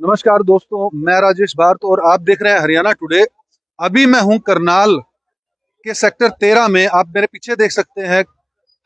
नमस्कार दोस्तों, मैं राजेश भारत और आप देख रहे हैं हरियाणा टुडे। अभी मैं हूं करनाल के सेक्टर 13 में। आप मेरे पीछे देख सकते हैं,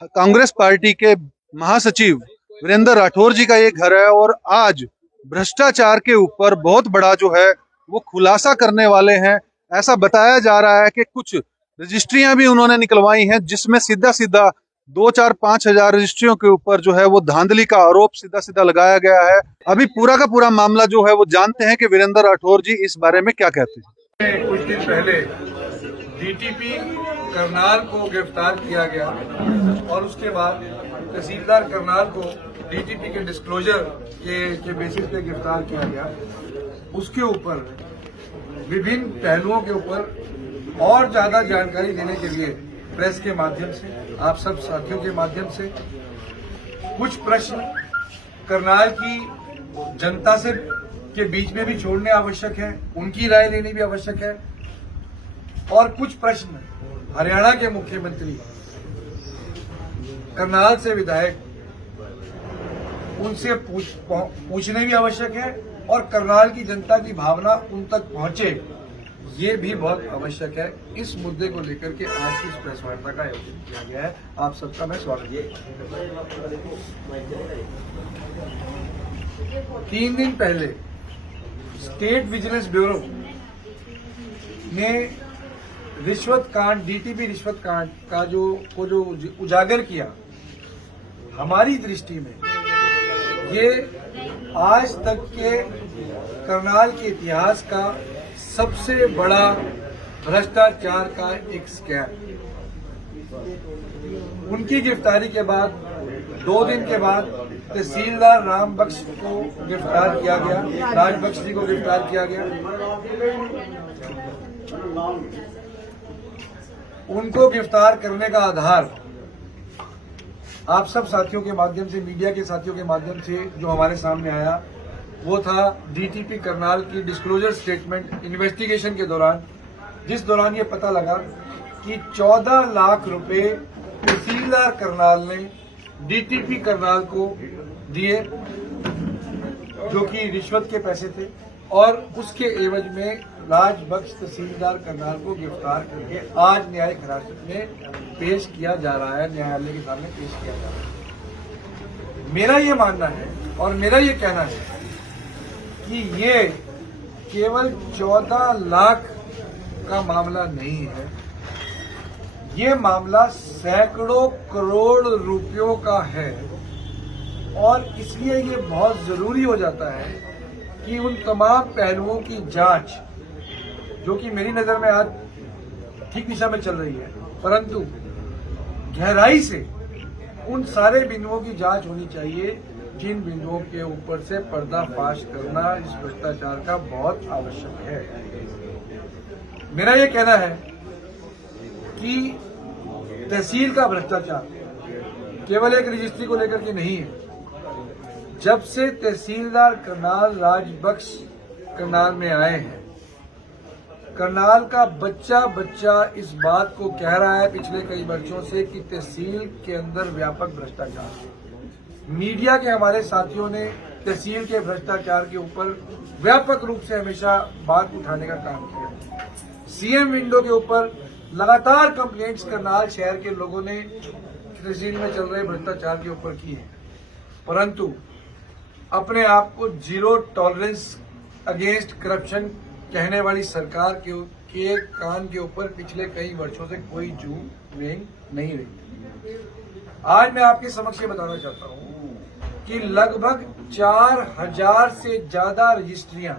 कांग्रेस पार्टी के महासचिव वीरेंद्र राठौर जी का ये घर है और आज भ्रष्टाचार के ऊपर बहुत बड़ा जो है वो खुलासा करने वाले हैं। ऐसा बताया जा रहा है कि कुछ रजिस्ट्रियां भी उन्होंने निकलवाई हैं जिसमें सीधा सीधा 2-4-5 हजार रजिस्ट्रियों के ऊपर जो है वो धांधली का आरोप सीधा सीधा लगाया गया है। अभी पूरा का पूरा मामला जो है वो जानते हैं कि वीरेंद्र राठौर जी इस बारे में क्या कहते हैं। कुछ दिन पहले डीटीपी करनाल को गिरफ्तार किया गया और उसके बाद तहसीलदार करनाल को डीटीपी के डिस्क्लोजर के बेसिस पे गिरफ्तार किया गया। उसके ऊपर विभिन्न पहलुओं के ऊपर और ज्यादा जानकारी देने के लिए प्रेस के माध्यम से, आप सब साथियों के माध्यम से कुछ प्रश्न करनाल की जनता से के बीच में भी छोड़ने आवश्यक है, उनकी राय लेनी भी आवश्यक है और कुछ प्रश्न हरियाणा के मुख्यमंत्री, करनाल से विधायक, उनसे पूछने भी आवश्यक है और करनाल की जनता की भावना उन तक पहुंचे, ये भी बहुत आवश्यक है। इस मुद्दे को लेकर के आज की इस प्रेस वार्ता का आयोजन किया गया है। आप सबका मैं स्वागत करता हूं। 3 दिन पहले स्टेट विजिलेंस ब्यूरो ने रिश्वत कांड, डीटीपी रिश्वत कांड का जो उजागर किया, हमारी दृष्टि में ये आज तक के करनाल के इतिहास का सबसे बड़ा भ्रष्टाचार का एक स्कैम। उनकी गिरफ्तारी के बाद 2 दिन के बाद तहसीलदार रामबख्श को गिरफ्तार किया गया, राजबख्श जी को गिरफ्तार किया गया। उनको गिरफ्तार करने का आधार आप सब साथियों के माध्यम से, मीडिया के साथियों के माध्यम से जो हमारे सामने आया वो था डीटीपी करनाल की डिस्क्लोजर स्टेटमेंट इन्वेस्टिगेशन के दौरान, जिस दौरान ये पता लगा कि 14 लाख रुपए तहसीलदार करनाल ने डीटीपी करनाल को दिए, जो कि रिश्वत के पैसे थे, और उसके एवज में राजबख्श तहसीलदार करनाल को गिरफ्तार करके आज न्यायिक हिरासत में पेश किया जा रहा है, न्यायालय के सामने पेश किया जा रहा है। मेरा ये मानना है और मेरा ये कहना है कि ये केवल 14 लाख का मामला नहीं है, ये मामला सैकड़ों करोड़ रुपयों का है और इसलिए ये बहुत जरूरी हो जाता है कि उन तमाम पहलुओं की जांच, जो कि मेरी नजर में आज ठीक दिशा में चल रही है, परंतु गहराई से उन सारे बिंदुओं की जांच होनी चाहिए जिन बिंदुओं के ऊपर से पर्दाफाश करना इस भ्रष्टाचार का बहुत आवश्यक है। मेरा ये कहना है कि तहसील का भ्रष्टाचार केवल एक रजिस्ट्री को लेकर के नहीं है। जब से तहसीलदार करनाल राजबख्श करनाल में आए हैं, करनाल का बच्चा बच्चा इस बात को कह रहा है पिछले कई वर्षों से कि तहसील के अंदर व्यापक भ्रष्टाचार है। मीडिया के हमारे साथियों ने तहसील के भ्रष्टाचार के ऊपर व्यापक रूप से हमेशा बात उठाने का काम किया। सीएम विंडो के ऊपर लगातार कंप्लेंट्स करनाल शहर के लोगों ने तहसील में चल रहे भ्रष्टाचार के ऊपर की है, परंतु अपने आप को जीरो टॉलरेंस अगेंस्ट करप्शन कहने वाली सरकार के कान के ऊपर पिछले कई वर्षों से कोई जूं रेंग नहीं रही। आज मैं आपके समक्ष ये बताना चाहता हूं कि लगभग 4000 से ज्यादा रजिस्ट्रियां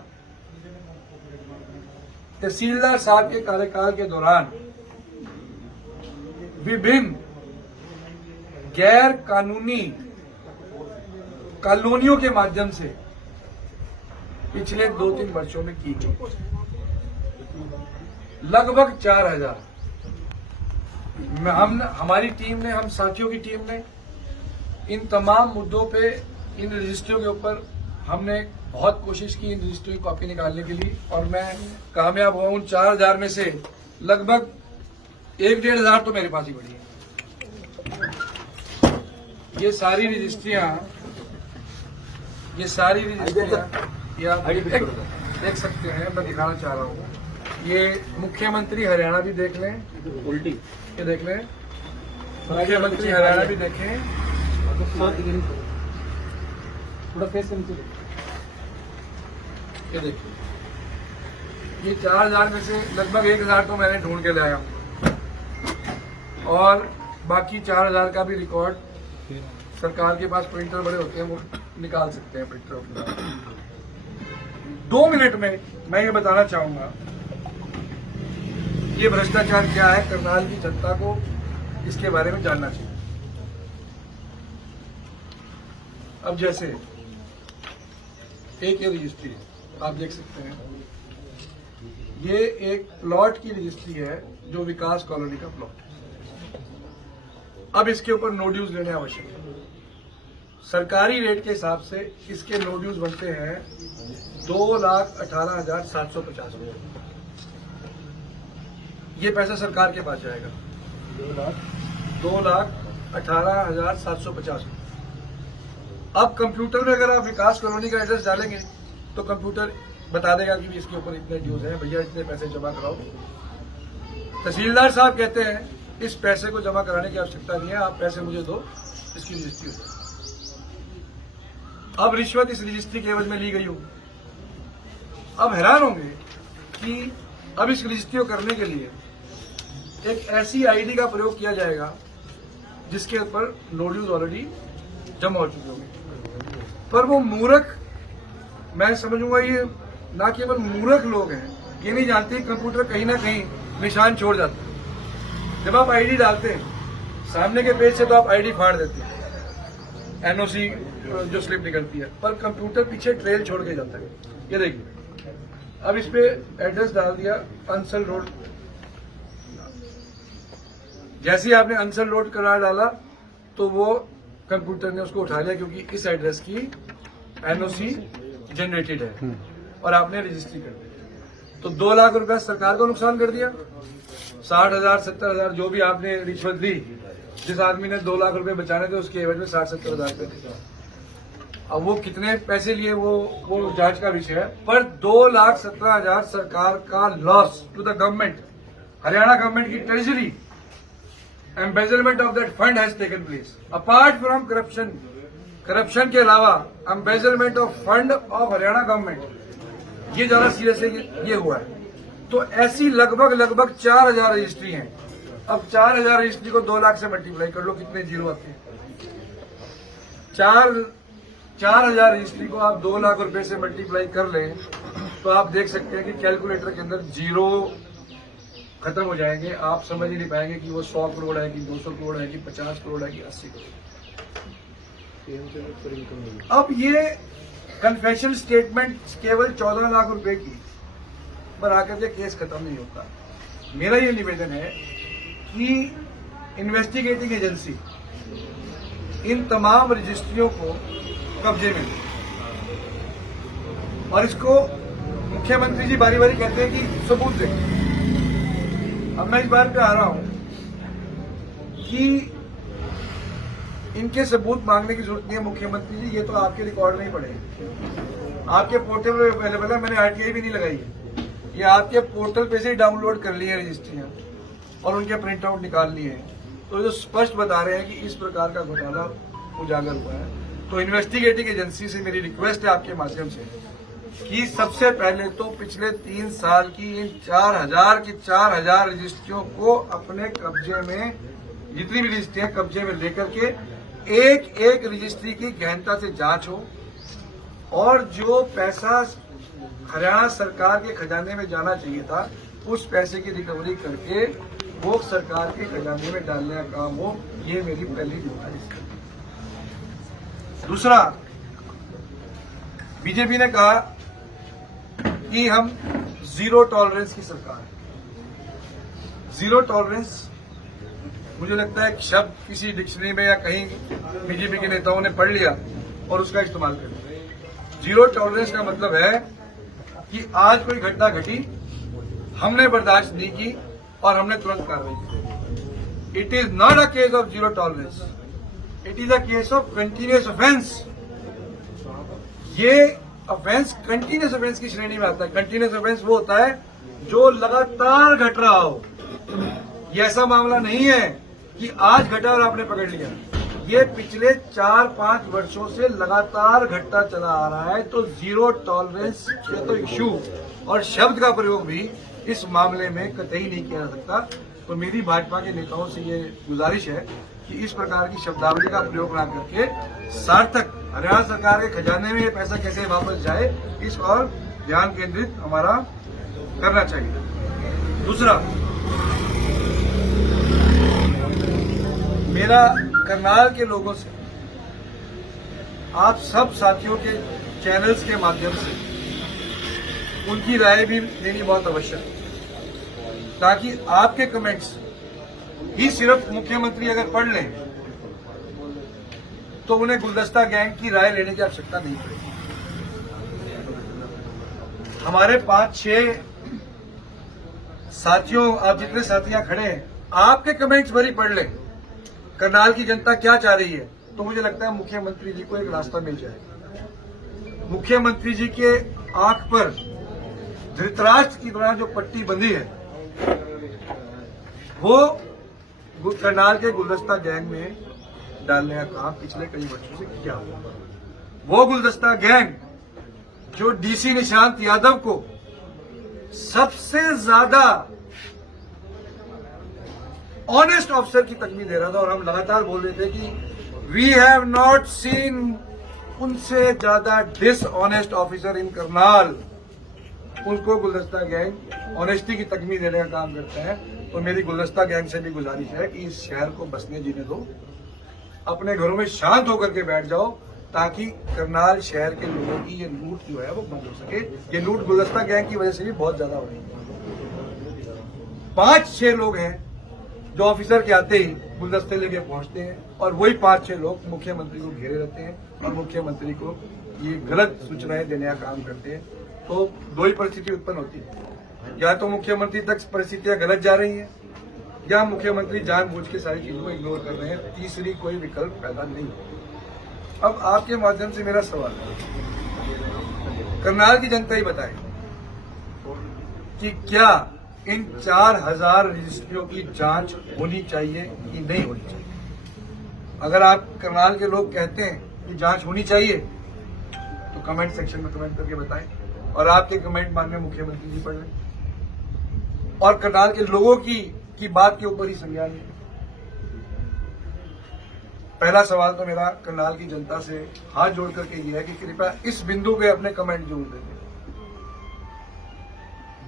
तहसीलदार साहब के कार्यकाल के दौरान विभिन्न गैर कानूनी कॉलोनियों के माध्यम से पिछले 2-3 वर्षों में की गई, लगभग 4000। हमारी टीम ने, हम साथियों की टीम ने इन तमाम मुद्दों पे, इन रजिस्ट्रियों के ऊपर हमने बहुत कोशिश की इन रजिस्ट्रियों की कॉपी निकालने के लिए, और मैं कामयाब हुआ। उन 4000 में से लगभग 1-1.5 हजार तो मेरे पास ही पड़ी है। ये सारी रजिस्ट्रियां ये आप देख सकते हैं, मैं दिखाना चाह रहा हूँ। ये मुख्यमंत्री हरियाणा भी देख लें, उल्टी ये देख लें, मुख्यमंत्री हरियाणा भी देखें, थोड़ा फेस ये देखिए, ये 4000 में से लगभग 1000 तो मैंने ढूंढ के लाया और बाकी 4000 का भी रिकॉर्ड सरकार के पास प्रिंटर बड़े होते हैं, वो निकाल सकते हैं प्रिंटर। 2 मिनट में मैं ये बताना चाहूंगा ये भ्रष्टाचार क्या है, करनाल की जनता को इसके बारे में जानना चाहिए। अब जैसे एक ये रजिस्ट्री है, आप देख सकते हैं, ये एक प्लॉट की रजिस्ट्री है जो विकास कॉलोनी का प्लॉट है। अब इसके ऊपर नो ड्यूज लेने आवश्यक है। सरकारी रेट के हिसाब से इसके नो ड्यूज बनते हैं 2,18,750 रुपये। ये पैसा सरकार के पास जाएगा, 2,18,750 रुपये। अब कंप्यूटर में अगर आप विकास कॉलोनी का एड्रेस डालेंगे तो कंप्यूटर बता देगा कि इसके ऊपर इतने ड्यूज हैं, भैया इतने पैसे जमा कराओ। तहसीलदार साहब कहते हैं इस पैसे को जमा कराने की आवश्यकता नहीं है, आप पैसे मुझे दो, इसकी रजिस्ट्री हो। अब रिश्वत इस रजिस्ट्री के एवज में ली गई हो। अब हैरान होंगे कि अब इस रजिस्ट्री को करने के लिए एक ऐसी आईडी का प्रयोग किया जाएगा जिसके ऊपर नो ड्यूज ऑलरेडी जमा हो चुके होंगे। पर वो मूर्ख, मैं समझूंगा ये ना केवल मूर्ख लोग हैं, ये नहीं जानते कंप्यूटर कहीं ना कहीं निशान छोड़ जाता है। जब आप आईडी डालते हैं सामने के पेज से तो आप आईडी फाड़ देते हैं, एनओसी जो स्लिप निकलती है, पर कंप्यूटर पीछे ट्रेल छोड़ के जाता है। ये देखिए, अब इस पे एड्रेस डाल दिया अंसल रोड। जैसे ही आपने अंसल रोड करार डाला तो वो कंप्यूटर ने उसको उठा लिया, क्योंकि इस एड्रेस की एनओसी जनरेटेड है और आपने रजिस्ट्री कर दी। तो 2 लाख रुपया सरकार को नुकसान कर दिया। 60,000 70,000 जो भी आपने रिश्वत दी, जिस आदमी ने 2 लाख रुपए बचाने थे उसके एवज में 60-70,000 रुपए दिया। अब वो कितने पैसे लिए वो जांच का विषय है, पर 2,17,000 सरकार का loss to the government, Haryana government की treasury. Embezzlement of that fund has taken place apart from corruption. Corruption के अलावा embezzlement of fund of Haryana government, ये ज्यादा सीरियस है, ये हुआ है। तो ऐसी लगभग 4,000 रजिस्ट्री हैं। अब 4,000 रजिस्ट्री को 2 लाख से मल्टीप्लाई कर लो, कितने जीरो आते हैं। 4,000 रजिस्ट्री को आप 2 लाख रुपए से मल्टीप्लाई कर लें तो आप देख सकते हैं कि कैलकुलेटर के अंदर जीरो खत्म हो जाएंगे। आप समझ ही नहीं पाएंगे कि वो 100 करोड़ है कि 200 करोड़ है कि 50 करोड़ है कि 80 करोड़। अब ये कन्फेशन स्टेटमेंट केवल 14 लाख रुपए की पर आकर के केस खत्म नहीं होता। मेरा ये निवेदन है कि इन्वेस्टिगेटिंग एजेंसी इन तमाम रजिस्ट्रियों को कब्जे में ले और इसको मुख्यमंत्री जी बारी बारी कहते हैं कि सबूत दें। अब मैं इस बात पे आ रहा हूं कि इनके सबूत मांगने की जरूरत नहीं है। मुख्यमंत्री जी, ये तो आपके रिकॉर्ड में ही पड़े हैं, आपके पोर्टल पे अवेलेबल है, मैंने आरटीआई भी नहीं लगाई है। ये आपके पोर्टल पे से ही डाउनलोड कर ली है रजिस्ट्रियां और उनके प्रिंट आउट निकाल लिए हैं। तो जो स्पष्ट बता रहे हैं कि इस प्रकार का घोटाला उजागर हुआ है। तो इन्वेस्टिगेटिंग एजेंसी से मेरी रिक्वेस्ट है आपके माध्यम से कि सबसे पहले तो पिछले 3 साल की इन 4,000 रजिस्ट्रियों को अपने कब्जे में, जितनी भी रजिस्ट्रियां कब्जे में लेकर के एक रजिस्ट्री की गहनता से जांच हो और जो पैसा हरियाणा सरकार के खजाने में जाना चाहिए था उस पैसे की रिकवरी करके वो सरकार के खजाने में डालने का काम हो। ये मेरी पहली गुजारिश है। दूसरा, बीजेपी ने कहा कि हम जीरो टॉलरेंस की सरकार है। जीरो टॉलरेंस मुझे लगता है शब्द किसी डिक्शनरी में या कहीं बीजेपी के नेताओं ने पढ़ लिया और उसका इस्तेमाल कर लिया। जीरो टॉलरेंस का मतलब है कि आज कोई घटना घटी, हमने बर्दाश्त नहीं की और हमने तुरंत कार्रवाई की। It is not a case of zero tolerance, it is a case of continuous offence. ये ऑफेंस कंटिन्यूस ऑफेंस की श्रेणी में आता है। कंटिन्यूस ऑफेंस वो होता है जो लगातार घट रहा हो। ये ऐसा मामला नहीं है कि आज घटा और आपने पकड़ लिया। ये पिछले 4-5 वर्षों से लगातार घटता चला आ रहा है। तो जीरो टॉलरेंस या तो इश्यू और शब्द का प्रयोग भी इस मामले में कतई नहीं किया जा सकता। तो मेरी भाजपा के नेताओं से ये गुजारिश है कि इस प्रकार की शब्दावली का प्रयोग न करके सार्थक हरियाणा सरकार के खजाने में ये पैसा कैसे वापस जाए, इस पर ध्यान केंद्रित हमारा करना चाहिए। दूसरा, मेरा करनाल के लोगों से, आप सब साथियों के चैनल्स के माध्यम से उनकी राय भी लेनी बहुत आवश्यक है, ताकि आपके कमेंट्स ही सिर्फ मुख्यमंत्री अगर पढ़ लें तो उन्हें गुलदस्ता गैंग की राय लेने की आवश्यकता नहीं पड़ेगी। हमारे 5-6 साथियों, आप जितने साथियां खड़े हैं, आपके कमेंट्स भरी पढ़ लें करनाल की जनता क्या चाह रही है, तो मुझे लगता है मुख्यमंत्री जी को एक रास्ता मिल जाएगा। मुख्यमंत्री जी के आंख पर धृतराष्ट्र की तरह जो पट्टी बंधी है, वो करनाल के गुलदस्ता गैंग में डालने का काम पिछले कई वर्षों से किया हुआ। वो गुलदस्ता गैंग जो डीसी निशांत यादव को सबसे ज्यादा ऑनेस्ट ऑफिसर की तकमील दे रहा था, और हम लगातार बोल रहे थे कि वी हैव नॉट सीन उनसे ज्यादा डिसऑनेस्ट ऑफिसर इन करनाल। उनको गुलदस्ता गैंग ऑनेस्टी की तकमील देने का काम करता है। तो मेरी गुलदस्ता गैंग से भी गुजारिश है कि इस शहर को बसने जीने दो, अपने घरों में शांत होकर के बैठ जाओ, ताकि करनाल शहर के लोगों की ये लूट जो है वो बंद हो सके। ये लूट गुलदस्ता गैंग की वजह से भी बहुत ज्यादा हो रही है। 5-6 लोग हैं जो ऑफिसर के आते ही गुलदस्ते लेके पहुंचते हैं, और वही 5-6 लोग मुख्यमंत्री को घेरे रहते हैं और मुख्यमंत्री को ये गलत सूचनाएं देने का काम करते हैं। तो दो ही परिस्थिति उत्पन्न होती है, या तो मुख्यमंत्री तक परिस्थितियां गलत जा रही हैं, या मुख्यमंत्री जानबूझ के सारी चीजों को इग्नोर कर रहे हैं। तीसरी कोई विकल्प पैदा नहीं। अब आपके माध्यम से मेरा सवाल है, करनाल की जनता ही बताए कि क्या इन 4000 रजिस्ट्रियों की जांच होनी चाहिए कि नहीं होनी चाहिए? अगर आप करनाल के लोग कहते हैं कि जांच होनी चाहिए, तो कमेंट सेक्शन में कमेंट करके बताएं, और आपके कमेंट माननीय मुख्यमंत्री जी पढ़ लें, और करनाल के लोगों की बात के ऊपर ही संज्ञान लें। पहला सवाल तो मेरा करनाल की जनता से हाथ जोड़ करके ये है कि कृपया इस बिंदु पे अपने कमेंट जरूर दें।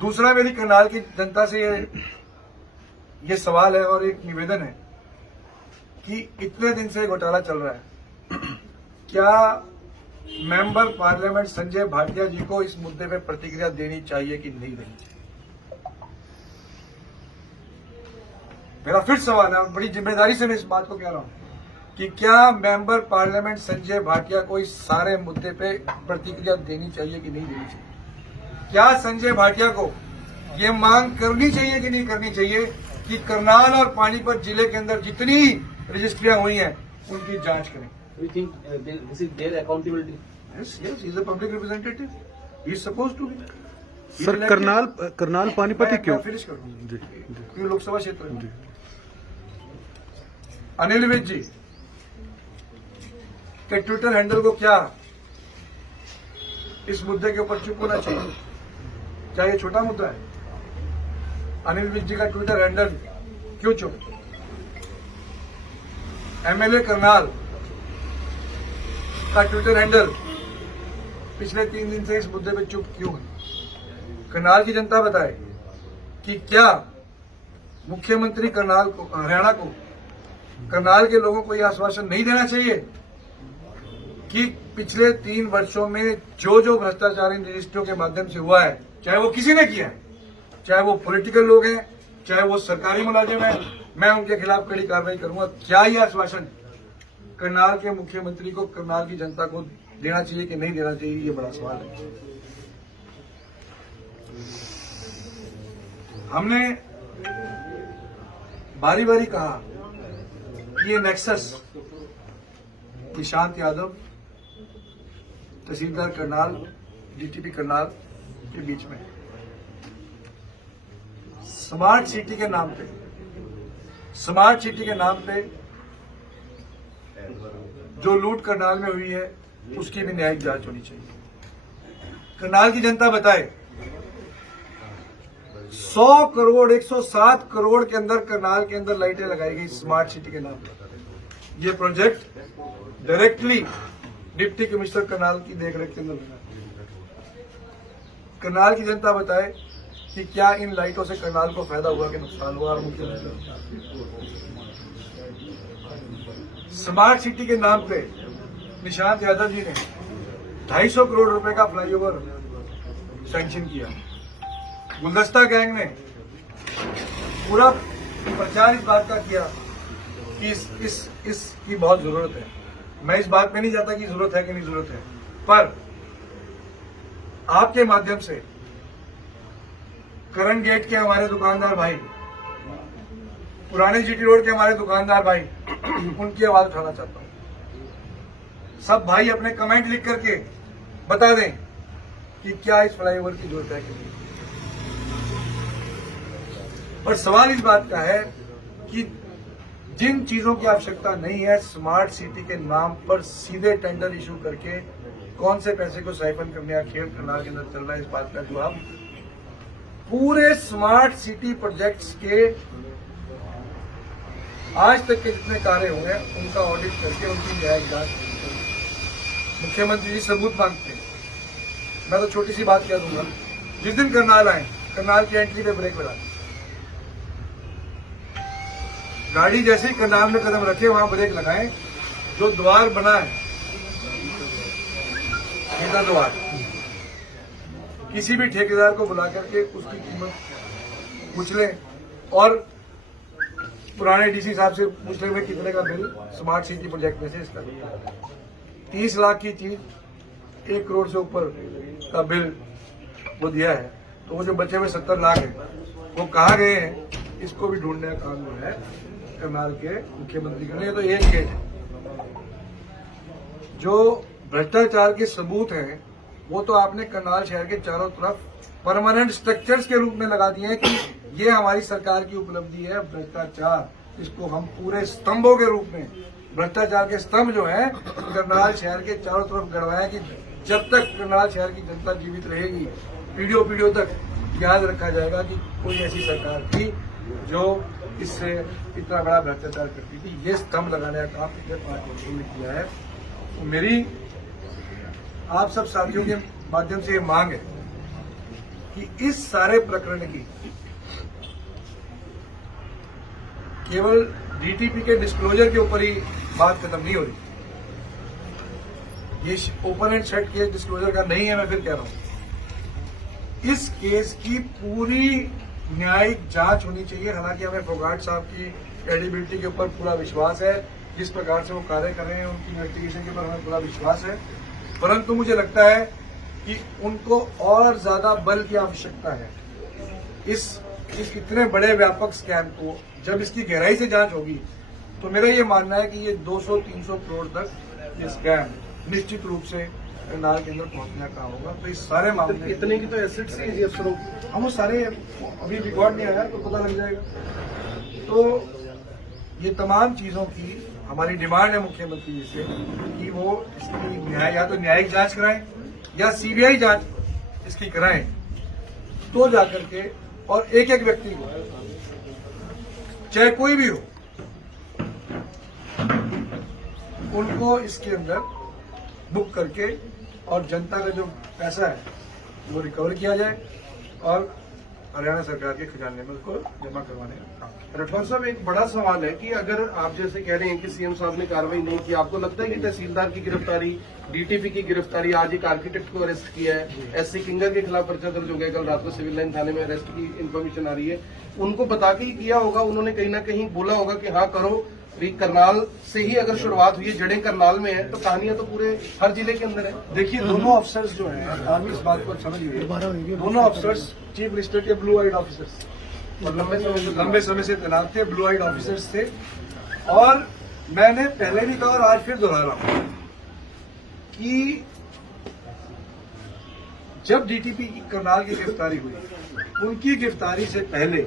दूसरा, मेरी करनाल की जनता से ये सवाल है और एक निवेदन है कि इतने दिन से घोटाला चल रहा है, क्या मेंबर पार्लियामेंट संजय भाटिया जी को इस मुद्दे पे प्रतिक्रिया देनी चाहिए कि नहीं देनी चाहिए? मेरा फिर सवाल है, और बड़ी जिम्मेदारी से मैं इस बात को कह रहा हूं कि क्या मेंबर पार्लियामेंट संजय भाटिया को इस सारे मुद्दे पे प्रतिक्रिया देनी चाहिए कि नहीं देनी चाहिए? क्या संजय भाटिया को ये मांग करनी चाहिए कि नहीं करनी चाहिए कि करनाल और पानीपत जिले के अंदर जितनी रजिस्ट्रियां हुई हैं उनकी जांच करें? We think this is their accountability. Yes, he is a public representative. He is supposed to be. Sir, Karnal Panipat ही क्यों? फिनिश करूँ क्यों लोकसभा क्षेत्र में अनिल विज जी के ट्विटर हैंडल को क्या इस मुद्दे के ऊपर चुप होना चाहिए? क्या ये छोटा मुद्दा है? अनिल विज जी का ट्विटर हैंडल क्यों चुप? एमएलए करनाल का ट्विटर हैंडल पिछले 3 दिन से इस मुद्दे पे चुप क्यों है? करनाल की जनता बताए कि क्या मुख्यमंत्री करनाल को, हरियाणा को, करनाल के लोगों को यह आश्वासन नहीं देना चाहिए कि पिछले 3 वर्षों में जो भ्रष्टाचार इन रजिस्ट्रियों के माध्यम से हुआ है, चाहे वो किसी ने किया है, चाहे वो पॉलिटिकल लोग हैं, चाहे वो सरकारी मुलाजिम है, मैं उनके खिलाफ कड़ी कार्रवाई करूंगा। क्या यह आश्वासन करनाल के मुख्यमंत्री को, करनाल की जनता को देना चाहिए कि नहीं देना चाहिए? ये बड़ा सवाल है। हमने बारी बारी कहा कि ये नेक्सस निशांत यादव, तहसीलदार करनाल डीटीपी करनाल के बीच में। स्मार्ट सिटी के नाम पे जो लूट करनाल में हुई है उसकी भी न्यायिक जांच होनी चाहिए। करनाल की जनता बताए 100 करोड़ 107 करोड़ के अंदर करनाल के अंदर लाइटें लगाई गई स्मार्ट सिटी के नाम पर। यह project directly deputy commissioner Karnal की देखरेख के अंदर बना। करनाल की जनता बताए कि क्या इन लाइटों से करनाल को फायदा हुआ कि नुकसान हुआ। और मुख्यमंत्री स्मार्ट सिटी के नाम पे निशांत यादव जी ने 250 करोड़ रुपए का फ्लाईओवर सैंक्शन किया। गुलदस्ता गैंग ने पूरा प्रचार इस बात का किया कि इसकी बहुत जरूरत है। मैं इस बात में नहीं जाता कि जरूरत है कि नहीं जरूरत है, पर आपके माध्यम से करण गेट के हमारे दुकानदार भाई, पुराने जीटी रोड के हमारे दुकानदार भाई, उनकी आवाज उठाना चाहता हूं। सब भाई अपने कमेंट लिख करके बता दें कि क्या इस फ्लाईओवर की जरूरत है कि नहीं। पर सवाल इस बात का है कि जिन चीजों की आवश्यकता नहीं है, स्मार्ट सिटी के नाम पर सीधे टेंडर इशू करके कौन से पैसे को साइफन करने का खेल करनाल के अंदर चल रहा है, इस बात का जवाब पूरे स्मार्ट सिटी प्रोजेक्ट्स के आज तक के जितने कार्य हुए हैं उनका ऑडिट करके उनकी न्यायिक जांच। मुख्यमंत्री जी सबूत मांगते हैं। मैं तो छोटी सी बात कह दूंगा, जिस दिन करनाल आए, करनाल की एंट्री पे ब्रेक लगा, गाड़ी जैसे ही करनाल में कदम रखे वहां ब्रेक लगाएं। जो द्वार बना है सीधा द्वार, किसी भी ठेकेदार को बुला करके उसकी कीमत पूछ लें और पुराने डीसी साहब से पूछ लें कितने का बिल स्मार्ट सिटी प्रोजेक्ट में से इसका 30 लाख की चीज 1 करोड़ से ऊपर का बिल वो दिया है, तो वो जो बचे हुए 70 लाख है वो कहाँ गए हैं, इसको भी ढूंढने का काम जो है करनाल के मुख्यमंत्री के लिए। तो एक गेट है जो भ्रष्टाचार के सबूत हैं, वो तो आपने करनाल शहर के चारों तरफ परमानेंट स्ट्रक्चर्स के रूप में लगा दिए हैं कि ये हमारी सरकार की उपलब्धि है भ्रष्टाचार। इसको हम पूरे स्तंभों के रूप में, भ्रष्टाचार के स्तंभ जो है करनाल शहर के चारों तरफ गड़वाया कि जब तक करनाल शहर की जनता जीवित रहेगी, पीढ़ियों तक याद रखा जाएगा कि कोई ऐसी सरकार थी जो इससे इतना बड़ा भ्रष्टाचार करती थी। ये स्तंभ लगाने का काम पिछले 5 वर्षों में किया है। तो मेरी आप सब साथियों के माध्यम से ये मांग है कि इस सारे प्रकरण की केवल डीटीपी के डिस्क्लोजर के ऊपर ही बात खत्म नहीं हो रही। ये open and shut case disclosure का नहीं है, मैं फिर कह रहा हूं। इस केस की पूरी न्यायिक जांच होनी चाहिए। हालांकि हमें फोगाट साहब की क्रेडिबिलिटी के ऊपर पूरा विश्वास है, जिस प्रकार से वो कार्य कर रहे हैं उनकी इन्वेस्टिगेशन के ऊपर हमें पूरा विश्वास है, परंतु मुझे लगता है कि उनको और ज्यादा बल की आवश्यकता है। इस इतने बड़े व्यापक स्कैम को जब इसकी गहराई से जांच होगी तो मेरा ये मानना है कि ये 200-300 करोड़ तक ये स्कैम निश्चित रूप से करनाल के अंदर पहुंचने का होगा। तो इस सारे मामले इतने की तो एसेट्स ही ये शुरू हम वो सारे अभी रिकॉर्ड नहीं आया तो पता लग जाएगा। तो ये तमाम चीजों की हमारी डिमांड है मुख्यमंत्री जी से कि वो इसकी या तो न्यायिक जांच कराएं या सीबीआई जांच इसकी कराएं, तो जाकर के और एक एक व्यक्ति को, चाहे कोई भी हो, उनको इसके अंदर बुक करके और जनता का जो पैसा है वो रिकवर किया जाए और हरियाणा सरकार के खजाने में उसको जमा करवाने का काम। राठौर साहब, एक बड़ा सवाल है कि अगर आप जैसे कह रहे हैं कि सीएम साहब ने कार्रवाई नहीं की, आपको लगता है कि तहसीलदार की गिरफ्तारी, डीटीपी की गिरफ्तारी, आज एक आर्किटेक्ट को अरेस्ट किया है, एससी किंगर के खिलाफ पर्चा दर्ज हो गया, कल रात को सिविल लाइन थाने में अरेस्ट की इन्फॉर्मेशन आ रही है, उनको बता के ही किया होगा, उन्होंने कहीं ना कहीं बोला होगा कि हाँ करो। करनाल से ही अगर शुरुआत हुई है, जड़ें करनाल में है, तो कहानियां तो पूरे हर जिले के अंदर है। देखिए, दोनों अफसर्स जो हैं, आप इस बात को समझिए, दोनों अफसर्स चीफ मिनिस्टर के ब्लू आइड ऑफिसर्स और लंबे समय से तैनात थे, ब्लू आइड ऑफिसर्स थे। और मैंने पहले भी कहा और आज फिर दोहरा रहा हूं कि जब डीटीपी की करनाल की गिरफ्तारी हुई, उनकी गिरफ्तारी से पहले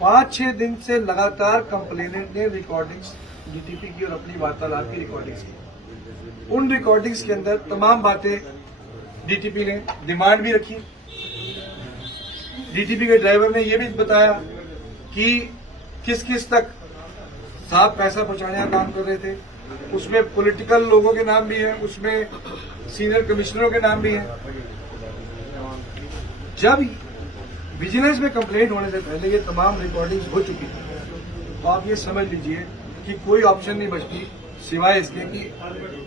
5-6 दिन से लगातार कंप्लेनेंट ने रिकॉर्डिंग्स डीटीपी की और अपनी वार्तालाप की रिकॉर्डिंग्स की। उन रिकॉर्डिंग्स के अंदर तमाम बातें डीटीपी ने डिमांड भी रखी। डीटीपी के ड्राइवर ने यह भी बताया कि किस किस तक साहब पैसा पहुंचाने का काम कर रहे थे। उसमें पॉलिटिकल लोगों के नाम भी हैं, उसमें सीनियर कमिश्नरों के नाम भी हैं। जब विजिलेंस में कंप्लेंट होने से पहले ये तमाम रिकॉर्डिंग्स हो चुकी थी, तो आप ये समझ लीजिए कि कोई ऑप्शन नहीं बचती सिवाय इसके कि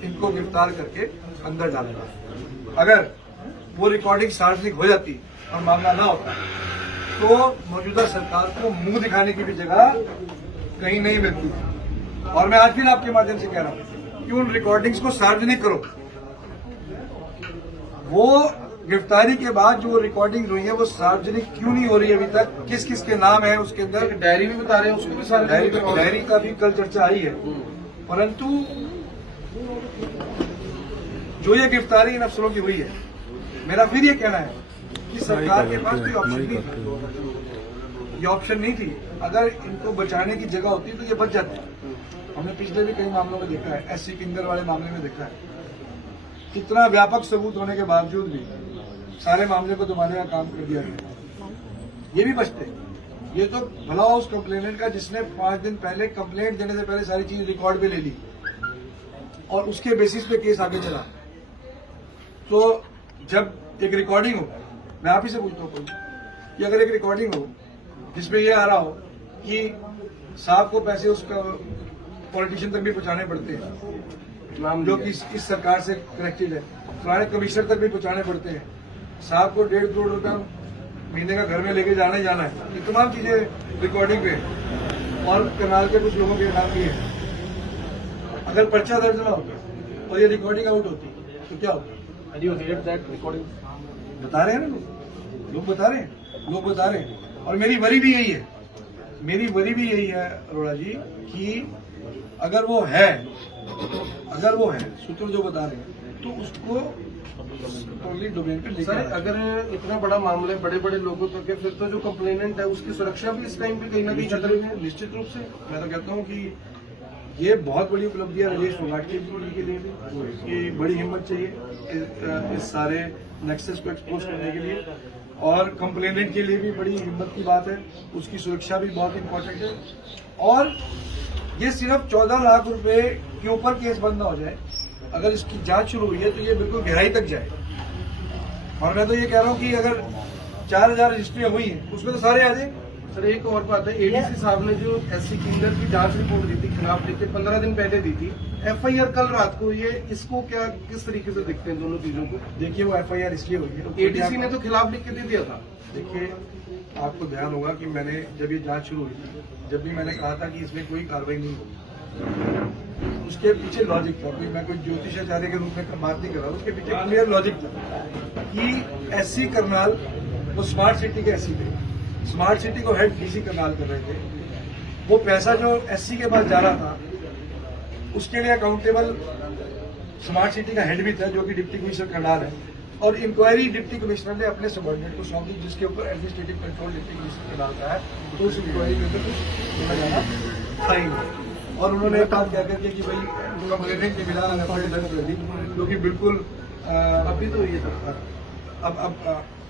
इनको गिरफ्तार करके अंदर डालना। अगर वो रिकॉर्डिंग सार्वजनिक हो जाती और मामला ना होता, तो मौजूदा सरकार को मुंह दिखाने की भी जगह कहीं नहीं मिलती थी। और मैं आज फिर आपके माध्यम से कह रहा हूं कि उन रिकॉर्डिंग्स को सार्वजनिक करो। वो गिरफ्तारी के बाद जो रिकॉर्डिंग हुई है वो सार्वजनिक क्यों नहीं हो रही अभी तक? किस किस के नाम है उसके अंदर? डायरी भी बता रहे हैं, उसको भी सारे डायरी का भी कल चर्चा आई है। परंतु जो ये गिरफ्तारी इन अफसरों की हुई है, मेरा फिर ये कहना है कि सरकार के पास कोई ऑप्शन नहीं था। ये ऑप्शन नहीं थी। अगर इनको बचाने की जगह होती तो ये बच जाते। हमने पिछले भी कई मामलों में देखा है, एससी किंगर वाले मामले में देखा है, कितना व्यापक सबूत होने के बावजूद भी सारे मामले को दबाने का काम कर दिया गया। ये भी बचते। ये तो भला उस कंप्लेनेंट का जिसने 5 दिन पहले कंप्लेंट देने से पहले सारी चीज रिकॉर्ड पे ले ली और उसके बेसिस पे केस आगे चला। तो जब एक रिकॉर्डिंग हो, मैं आप ही से पूछता हूँ कि अगर एक रिकॉर्डिंग हो जिसमें ये आ रहा हो कि साहब को पैसे उसका पॉलिटिशियन तक भी पहुंचाने पड़ते हैं, नाम जो कि इस सरकार से कनेक्टेड है, फलाने कमिश्नर तक भी पहुंचाने पड़ते हैं, साहब को 1.5 करोड़ रुपया महीने का घर में लेके जाना ही जाना है, ये तमाम चीजें रिकॉर्डिंग पे और करनाल के कुछ लोगों के नाम भी है। अगर पर्चा दर्ज ना होता और ये रिकॉर्डिंग आउट होती तो क्या होता? बता रहे हैं ना लोग बता रहे हैं। और मेरी वरी भी यही है अरोड़ा जी कि अगर वो है सूत्र जो बता रहे हैं तो उसको टोटली डोमेन पे लेकर। सर, अगर इतना बड़ा मामला है, बड़े बड़े लोगों तक है, फिर तो जो कंप्लेनेंट है उसकी सुरक्षा भी इस टाइम पे कहीं ना कहीं खतरे में है। निश्चित रूप से मैं तो कहता हूँ कि ये बहुत बड़ी उपलब्धि है राजेश फोगाट के लिए भी। इसकी बड़ी हिम्मत चाहिए इस सारे नेक्सस को एक्सपोज करने के लिए, और कंप्लेनेंट के लिए भी बड़ी हिम्मत की बात है। उसकी सुरक्षा भी बहुत इंपॉर्टेंट है। और ये सिर्फ 14 लाख रुपए के ऊपर केस बंद ना हो जाए। अगर इसकी जांच शुरू हुई है तो ये बिल्कुल गहराई तक जाए। और मैं तो ये कह रहा हूँ कि अगर 4000 रजिस्ट्रियां हुई हैं उसमें तो सारे आ जाए। सर, एक और बात है, एडीसी साहब ने जो एससी किंगर की जांच रिपोर्ट दी थी, खिलाफ दी थी, 15 दिन पहले दी थी, एफआईआर कल रात को, ये इसको क्या किस तरीके से देखते हैं दोनों चीजों को? देखिए, वो एफआईआर इसलिए हुई है, एडीसी ने तो खिलाफ लिख के दे दिया था। देखिए, आपको ध्यान होगा कि मैंने जब ये जांच शुरू हुई थी, जब भी मैंने कहा था कि इसमें कोई कार्रवाई नहीं होगी, उसके पीछे लॉजिक था। मैं कोई ज्योतिषाचार्य के रूप में बात नहीं कर रहा हूँ, उसके पीछे क्लियर लॉजिक था कि एससी करनाल वो स्मार्ट सिटी के एससी थे, स्मार्ट सिटी को हेड डीसी करनाल कर रहे थे। वो पैसा जो एससी के पास जा रहा था उसके लिए अकाउंटेबल स्मार्ट सिटी का हेड भी था, जो कि डिप्टी कमिश्नर करनाल है। और इंक्वायरी डिप्टी कमिश्नर ने अपने सबऑर्डिनेट को सौंपी, जिसके ऊपर administrative control deputy commissioner Karnal का है। तो उस इंक्वायरी के अंदर कुछ होना जाना था ही नहीं। और उन्होंने एक बात कह करके कि भाई कंप्लेनेंट के बिना एफआईआर दर्ज कर दी, जो कि बिल्कुल अभी तो ये था, अब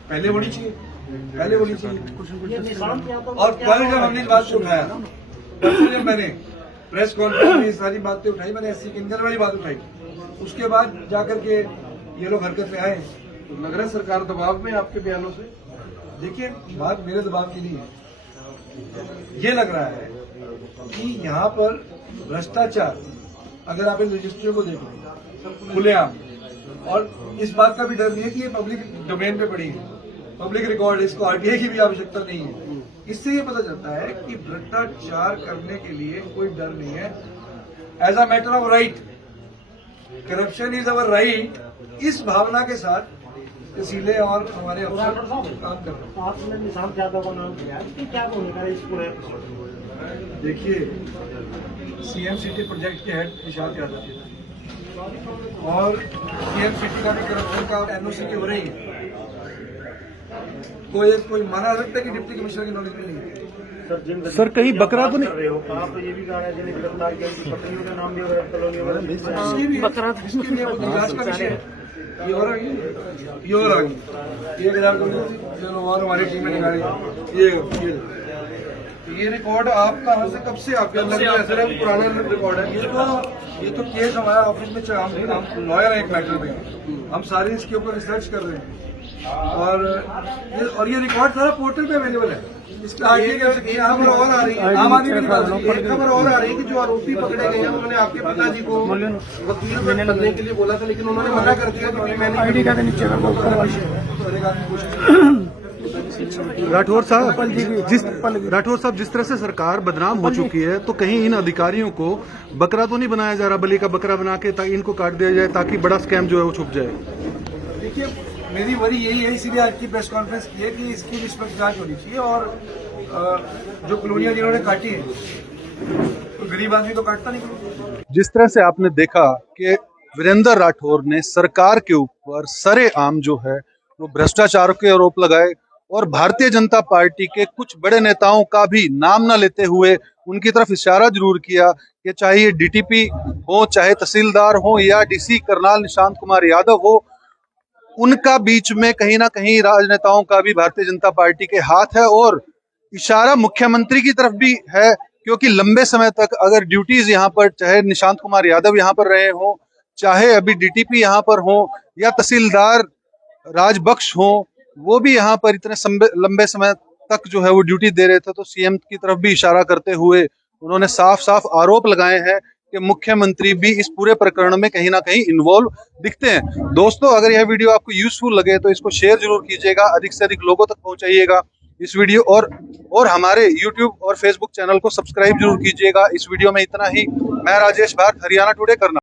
पहले होनी चाहिए। और कल जब हमने इस बात को उठाया, परसों जब मैंने प्रेस कॉन्फ्रेंस में सारी बातें उठाई, मैंने एससी किंगर वाली बात उठाई, उसके बाद जाकर के ये लोग हरकत में आए। तो लग रहा है सरकार दबाव में आपके बयानों से। देखिए, बात मेरे दबाव की नहीं है। ये लग रहा है कि यहाँ पर भ्रष्टाचार, अगर आप इन रजिस्ट्रियों को देखें खुलेआम, और इस बात का भी डर नहीं है कि ये पब्लिक डोमेन पे पड़ी है, पब्लिक रिकॉर्ड, इसको आरटीआई की भी आवश्यकता नहीं है। इससे ये पता चलता है कि भ्रष्टाचार करने के लिए कोई डर नहीं है। As a matter of right, corruption is our right, इस भावना के साथ तहसीलें और हमारे अफसर काम कर रहे हैं। आपने निशांत यादव का नाम किया, क्या भूमिका है इस पूरे? देखिए, सीएम सिटी प्रोजेक्ट के हेड निशांत यादव जी, और सीएम सिटी का भी करप्शन का एनओसी की हो रही है। कोई माना सकता है कि डिप्टी कमिश्नर की नॉलेज में नहीं है? सर कहीं बकरा तो नहीं कर रहे हो आप? ये भी कह रहे हैं जिन्हें गिरफ्तार किया उनकी पत्नियों का नाम भी अगर कॉलोनी में बकरा इसके लिए वो जांच का विषय है। ये और आ गई ये गिरफ्तार कर चलो और हमारी टीम में निकाली ये रिकॉर्ड आप कहाँ से कब से आपके अंदर ऐसा है पुराना रिकॉर्ड है? ये तो केस हमारा ऑफिस में हम लॉयर हैं एक मैटर में, हम सारे इसके ऊपर रिसर्च कर रहे हैं और ये रिकॉर्ड सारा पोर्टल पे अवेलेबल है। इसका आगे एक खबर और आ रही है, आम आदमी की निकाल सकती है। एक खबर और आ रही है कि जो आरोपी पकड़े गए हैं उन्होंने आपके पिताजी को वकील बनने के लिए बोला था, लेकिन उन्होंने मना कर दिया कि मैंने राठौर साहब जिस तरह से सरकार बदनाम हो चुकी है, तो कहीं इन अधिकारियों को बकरा तो नहीं बनाया जा रहा, बलि का बकरा बना के ताकि इनको काट दिया जाए ताकि बड़ा स्कैम जो है वो छुप जाए? देखिए मेरी वरी यही है, इसीलिए आज की प्रेस कॉन्फ्रेंस की है कि इसकी निष्पक्ष जांच होनी चाहिए और जो कॉलोनियां जिन्होंने काटी है तो गरीब आदमी तो काटता नहीं। जिस तरह से आपने देखा कि वीरेंद्र राठौर ने सरकार के ऊपर सरेआम जो है वो भ्रष्टाचार के आरोप लगाए और भारतीय जनता पार्टी के कुछ बड़े नेताओं का भी नाम न लेते हुए उनकी तरफ इशारा जरूर किया कि चाहे ये डीटीपी हो, चाहे तहसीलदार हो या डीसी करनाल निशांत कुमार यादव हो, उनका बीच में कहीं ना कहीं राजनेताओं का भी भारतीय जनता पार्टी के हाथ है और इशारा मुख्यमंत्री की तरफ भी है, क्योंकि लंबे समय तक अगर ड्यूटीज यहाँ पर चाहे निशांत कुमार यादव यहाँ पर रहे हो, चाहे अभी डीटीपी यहाँ पर हो या तहसीलदार राजबख्श हो, वो भी यहाँ पर इतने लंबे समय तक जो है वो ड्यूटी दे रहे थे, तो सीएम की तरफ भी इशारा करते हुए उन्होंने साफ साफ आरोप लगाए हैं कि मुख्यमंत्री भी इस पूरे प्रकरण में कहीं ना कहीं इन्वॉल्व दिखते हैं। दोस्तों, अगर यह वीडियो आपको यूजफुल लगे तो इसको शेयर जरूर कीजिएगा, अधिक से अधिक लोगों तक पहुंचाइएगा इस वीडियो और हमारे YouTube और Facebook चैनल को सब्सक्राइब जरूर कीजिएगा। इस वीडियो में इतना ही। मैं राजेश भारत, हरियाणा टुडे करना।